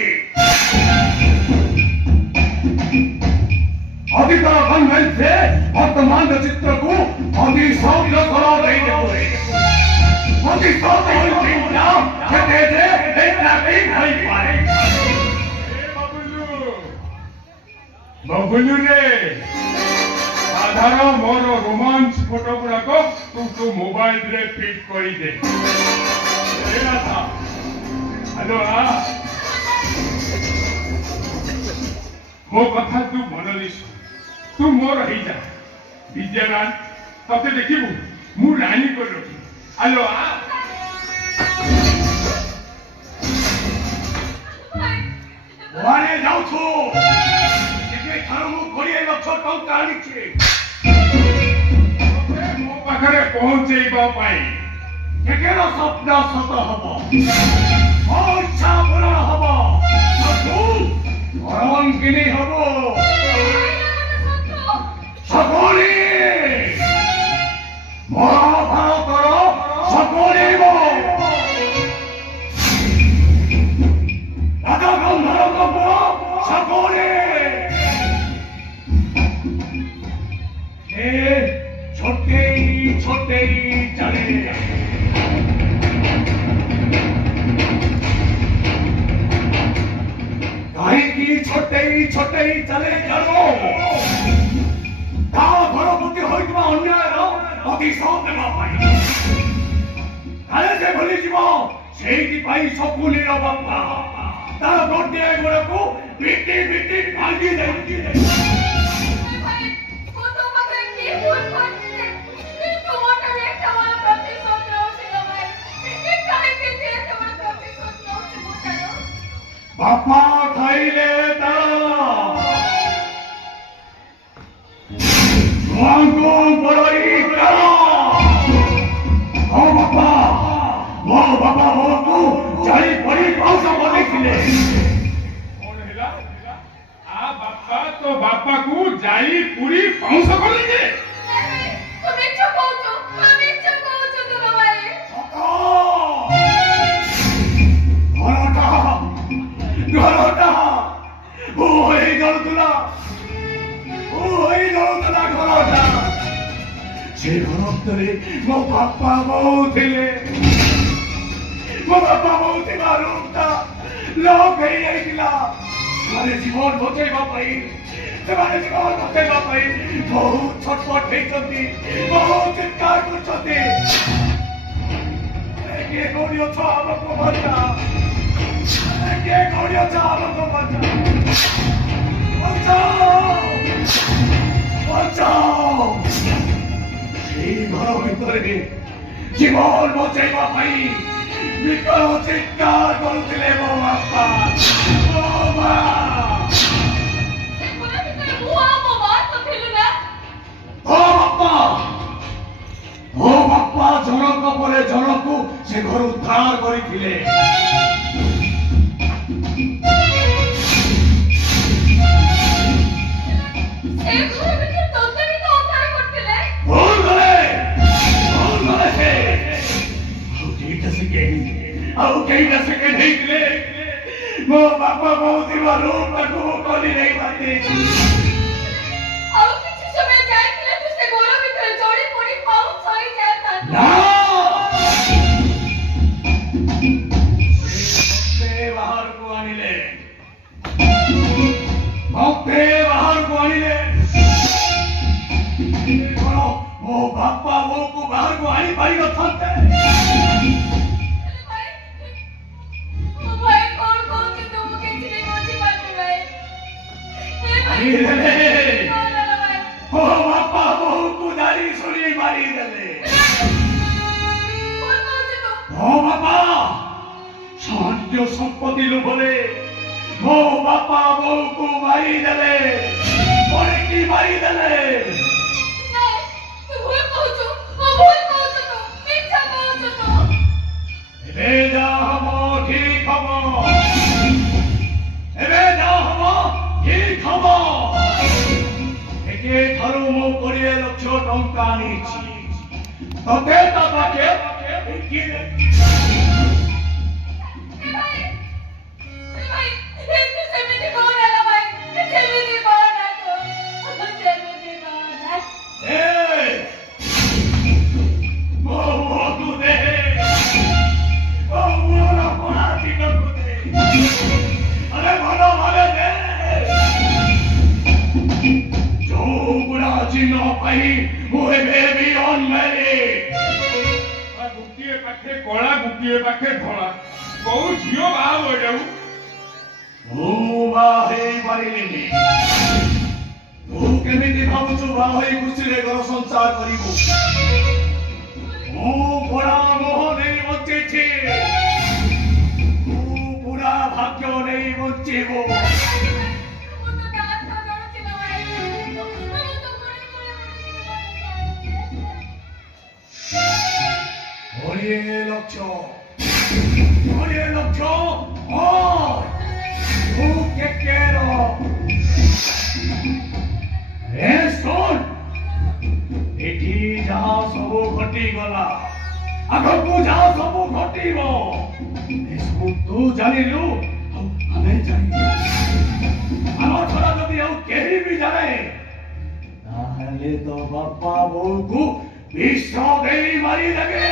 ଆଣିଛି। ଅଧିକ କନଭେନ୍ସରେ ବର୍ତ୍ତମାନର ଚିତ୍ରକୁ ଅଧିଶବ୍ଦ କରାଯାଇ ପ୍ରତିଶତ ହୋଇଥିଲା ସେତେବେଳେ ଏହି ଟ୍ରାଫିକ୍ ହୋଇପାରେ। बबुलू रे साधारण मोर रोमांच फोटो गुड़ाक तू मोबाइल रे फिट करी दे। हेलो मो कथा तू मन तू मोर ही जा विद्यारान तते देखिबू मु रानी को रखी। हेलो वारे जाऊ छो टंका आनिछे मो पाखरे पहुंचेबा पाई केकेर स्वप्न सत हबो मो इच्छा पूर्ण हबो तू रंगिनी हबो सबरी महाभारतर सबरी राजा गंधर्व सबरी छोटे छोटे चले कहीं छोटे छोटे चले चलो घर प्रति होता अन्यायर प्रतिशोध देवाई काले से भूलीज से शकुनी बापा तार गोटे गोड़ को बीटी बीटी भांगी दे बापा खाइले छुआंको बड़ई करो मो बापा हो तू जाई पड़ी पाउस बोलिथिले कौन हैला आ बापा तो बापा को जाई पूरी पाउस बोलिथे। मो बापा बहुत रूपटा लोक जीवन बचेगा जीवन बचेगा बहुत छटपट होती बहुत चित्कार कर घर भितर जीवन बचेगा विकल चित्कार करुले मो बापा मो बापा जनक पर जनक से घर उद्धार करथिले मो बापा बहुत रूप कली नहीं पाते बाहर को आनिले भक्ते बाहर को आनिले मो बापा मो को बाहर को आनी पाई नथाते ओ बापा बहु को दारी सुनी मारी गले ओ बापा सान्य संपत्ति लोभले मो बापा बहु को मारी गले मोरे की मारी गले जा हम ठीक हम ठीक हम एके थारू मो 20 लाख टंका आनीछि तते ता पाके କିନ୍ତୁ ସେମିତି କହନା ଲୋ ଭାଇ, ସେମିତି କହନା ତୁ, ସେମିତି କହନା। ମୁହଁକୁ ଦେ, ମୋ ମୁହଁର କଳା ଚିହ୍ନକୁ ଦେ, ଆରେ ଭଲ ଭାବେ ଦେ। ଯୋଉ ବୁଢା ଚିହ୍ନ ପାଇଁ ମୁଁ ଏବେ ବି ଅନମ୍ୟାରେଡ୍। ଗୋଟିଏ ପାଖେ କଳା ଗୋଟିଏ ପାଖେ ଧଳା କୋଉ ଝିଅ ବାହା ହବ ଯାଉ ମୁଁ ବାହା ହେଇପାରିଲିନି। ତୁ କେମିତି ଭାବୁଛୁ ବାହା ହୋଇ ଖୁସିରେ ଘର ସଂସାର କରିବୁ? ମୁଁ ବୁଢା ମୋହ ନେଇ ବଞ୍ଚିଛି, ତୁ ବୁଢା ଭାଗ୍ୟ ନେଇ ବଞ୍ଚିବୁ। ମୁଁ ତ ନାଥ ଜାଣୁଛି ଲୋ ଭାଇ, ମୁଁ ତ କୋଡ଼ିଏ ଲକ୍ଷ 20 ଲକ୍ଷ ତୁ କେକେର ଶୁଣ, ଏଠି ଯାହା ସବୁ ଘଟିଗଲା, ଆଗକୁ ଯାହା ସବୁ ଘଟିବ, ଏସବୁ ତୁ ଜାଣିଲୁ ଆଉ ଆମେ ଜାଣିଲୁ। ଆମ ଛଡା ଯଦି ଆଉ କେହି ବି ଜାଣେ, ତାହେଲେ ତ ବାପା ବୋଉକୁ ବିଷ ଦେଇ ମାରିଦେବେ।